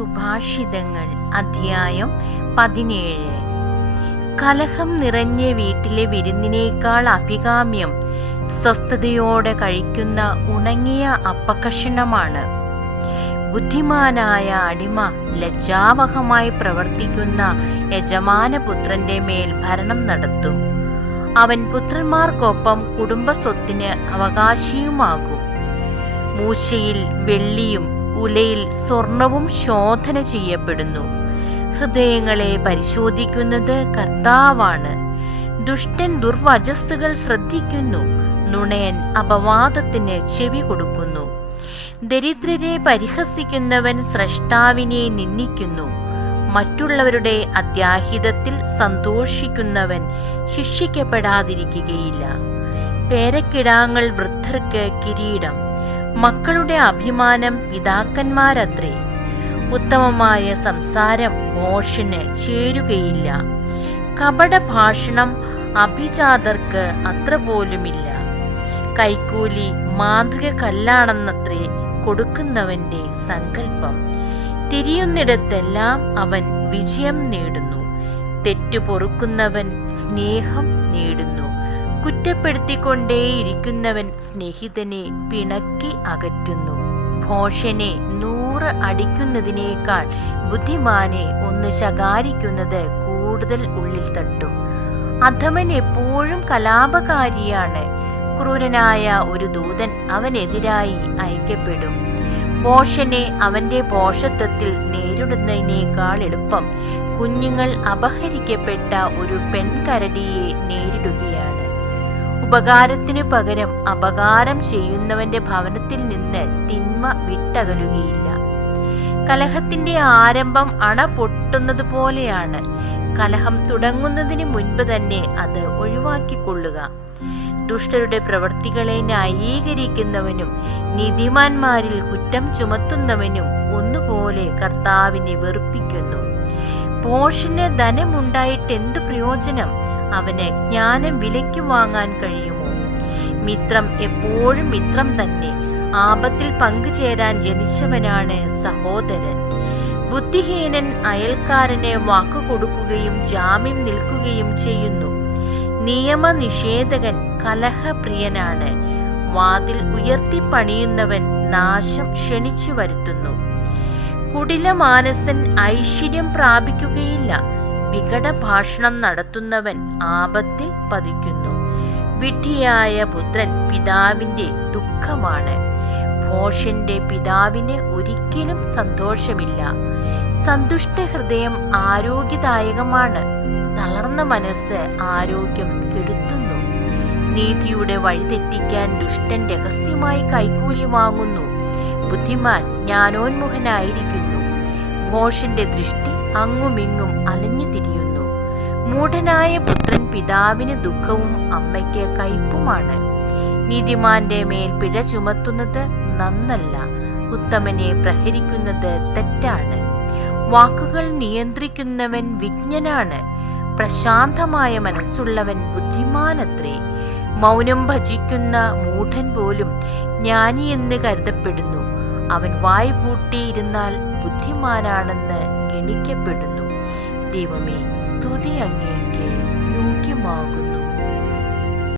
സുഭാഷിതങ്ങൾ അധ്യായം 17. കലഹം നിറഞ്ഞ വീട്ടിലെ വിരുന്നിനേക്കാൾ അഭികാമ്യം സ്വസ്ഥതയോടെ കഴിക്കുന്ന ഉണങ്ങിയ അപ്പക്കഷണമാണ്. ബുദ്ധിമാനായ അടിമ ലജ്ജാവഹമായി പ്രവർത്തിക്കുന്ന യജമാനപുത്രന്റെ മേൽ ഭരണം നടത്തും. അവൻ പുത്രന്മാർക്കൊപ്പം കുടുംബസ്വത്തിന് അവകാശിയുമാകും. മൂശയിൽ വെള്ളിയും ഉലയിൽ സ്വർണവും ശോധന ചെയ്യപ്പെടുന്നു. ഹൃദയങ്ങളെ പരിശോധിക്കുന്നത് കർത്താവാണ്. ദുഷ്ടൻ ദുർവചസ്സുകൾ ശ്രദ്ധിക്കുന്നു, നുണയൻ അപവാദത്തിന് ചെവി കൊടുക്കുന്നു. ദരിദ്രരെ പരിഹസിക്കുന്നവൻ സ്രഷ്ടാവിനെ നിന്ദിക്കുന്നു. മറ്റുള്ളവരുടെ അത്യാഹിതത്തിൽ സന്തോഷിക്കുന്നവൻ ശിക്ഷിക്കപ്പെടാതിരിക്കുകയില്ല. പേരക്കിടാങ്ങൾ വൃദ്ധർക്ക് കിരീടം, മക്കളുടെ അഭിമാനം പിതാക്കന്മാരത്രേ. ഉത്തമമായ സംസാരം ഭോഷന് ചേരുകയില്ല. കപടഭാഷണം അഭിജാതർക്ക് അത്ര പോലുമില്ല. കൈക്കൂലി മാന്ത്രിക കല്ലാണെന്നത്രേ കൊടുക്കുന്നവന്റെ സങ്കല്പം. തിരിയുന്നിടത്തെല്ലാം അവൻ വിജയം നേടുന്നു. തെറ്റു പൊറുക്കുന്നവൻ സ്നേഹം നേടുന്നു. കുറ്റപ്പെടുത്തിക്കൊണ്ടേയിരിക്കുന്നവൻ സ്നേഹിതനെ പിണക്കി അകറ്റുന്നു. ഭോഷനെ 100 അടിക്കുന്നതിനേക്കാൾ ബുദ്ധിമാനെ 1 ശകാരിക്കുന്നത് കൂടുതൽ ഉള്ളിൽ തട്ടും. അധമൻ എപ്പോഴും കലാപകാരിയാണ്. ക്രൂരനായ ഒരു ദൂതൻ അവനെതിരായി അയക്കപ്പെടും. ഭോഷനെ അവന്റെ ഭോഷത്വത്തിൽ നേരിടുന്നതിനേക്കാൾ എളുപ്പം കുഞ്ഞുങ്ങൾ അപഹരിക്കപ്പെട്ട ഒരു പെൺകരടിയെ നേരിടുകയാണ്. ഉപകാരത്തിനു പകരം അപകാരം ചെയ്യുന്നവന്റെ ഭവനത്തിൽ നിന്ന് തിന്മ വിട്ടകലുകയില്ല. കലഹത്തിന്റെ ആരംഭം അണ പൊട്ടുന്നത് പോലെയാണ്. കലഹം തുടങ്ങുന്നതിന് മുൻപ് തന്നെ അത് ഒഴിവാക്കിക്കൊള്ളുക. ദുഷ്ടരുടെ പ്രവൃത്തികളെ ന്യായീകരിക്കുന്നവനും നീതിമാന്മാരിൽ കുറ്റം ചുമത്തുന്നവനും ഒന്നുപോലെ കർത്താവിനെ വെറുപ്പിക്കുന്നു. ഭോഷന് ധനമുണ്ടായിട്ട് എന്തു പ്രയോജനം? അവന് ജ്ഞാനം വിലയ്ക്ക് വാങ്ങാൻ കഴിയുമോ? മിത്രം എപ്പോഴും മിത്രം തന്നെ. ആപത്തിൽ പങ്കുചേരാൻ ജനിച്ചവനാണ് സഹോദരൻ. ബുദ്ധിഹീനൻ അയൽക്കാരന് വാക്കുകൊടുക്കുകയും ജാമ്യം നിൽക്കുകയും ചെയ്യുന്നു. നിയമനിഷേധകൻ കലഹപ്രിയനാണ്. വാതിൽ ഉയർത്തിപ്പണിയുന്നവൻ നാശം ക്ഷണിച്ചു വരുത്തുന്നു. കുടിലമാനസൻ ഐശ്വര്യം പ്രാപിക്കുകയില്ല. വികടഭാഷണം നടത്തുന്നവൻ ആപത്തിൽ പതിക്കുന്നു. വിഡ്ഢിയായ പുത്രൻ പിതാവിന്റെ ദുഃഖമാണ്. ഭോഷന്റെ പിതാവിന് ഒരിക്കലും സന്തോഷമില്ല. സന്തുഷ്ട ഹൃദയം ആരോഗ്യദായകമാണ്. തളർന്ന മനസ്സ് ആരോഗ്യം കെടുത്തുന്നു. നീതിയുടെ വഴിതെറ്റിക്കാൻ ദുഷ്ടൻ രഹസ്യമായി കൈക്കൂലി വാങ്ങുന്നു. ബുദ്ധിമാൻ ജ്ഞാനോന്മുഖനായിരിക്കുന്നു. ഭോഷന്റെ ദൃഷ്ടി അങ്ങുമിങ്ങും അലഞ്ഞു തിരിയുന്നു. മൂഢനായ പുത്രൻ പിതാവിന് ദുഃഖവും അമ്മയ്ക്ക് കയ്പുമാണ്. നീതിമാന്റെ മേൽ പിഴ ചുമത്തുന്നത് നന്നല്ല. ഉത്തമനെ പ്രഹരിക്കുന്നത് തെറ്റാണ്. വാക്കുകൾ നിയന്ത്രിക്കുന്നവൻ വിജ്ഞനാണ്. പ്രശാന്തമായ മനസ്സുള്ളവൻ ബുദ്ധിമാനത്രേ. മൗനം ഭജിക്കുന്ന മൂഢൻ പോലും ജ്ഞാനിയെന്ന് കരുതപ്പെടുന്നു. അവൻ വായ് പൂട്ടിയിരുന്നാൽ ബുദ്ധിമാനാണെന്ന് ഗണിക്കപ്പെടുന്നു. ദൈവമേ, സ്തുതി അങ്ങേക്ക് യോഗ്യമാകുന്നു.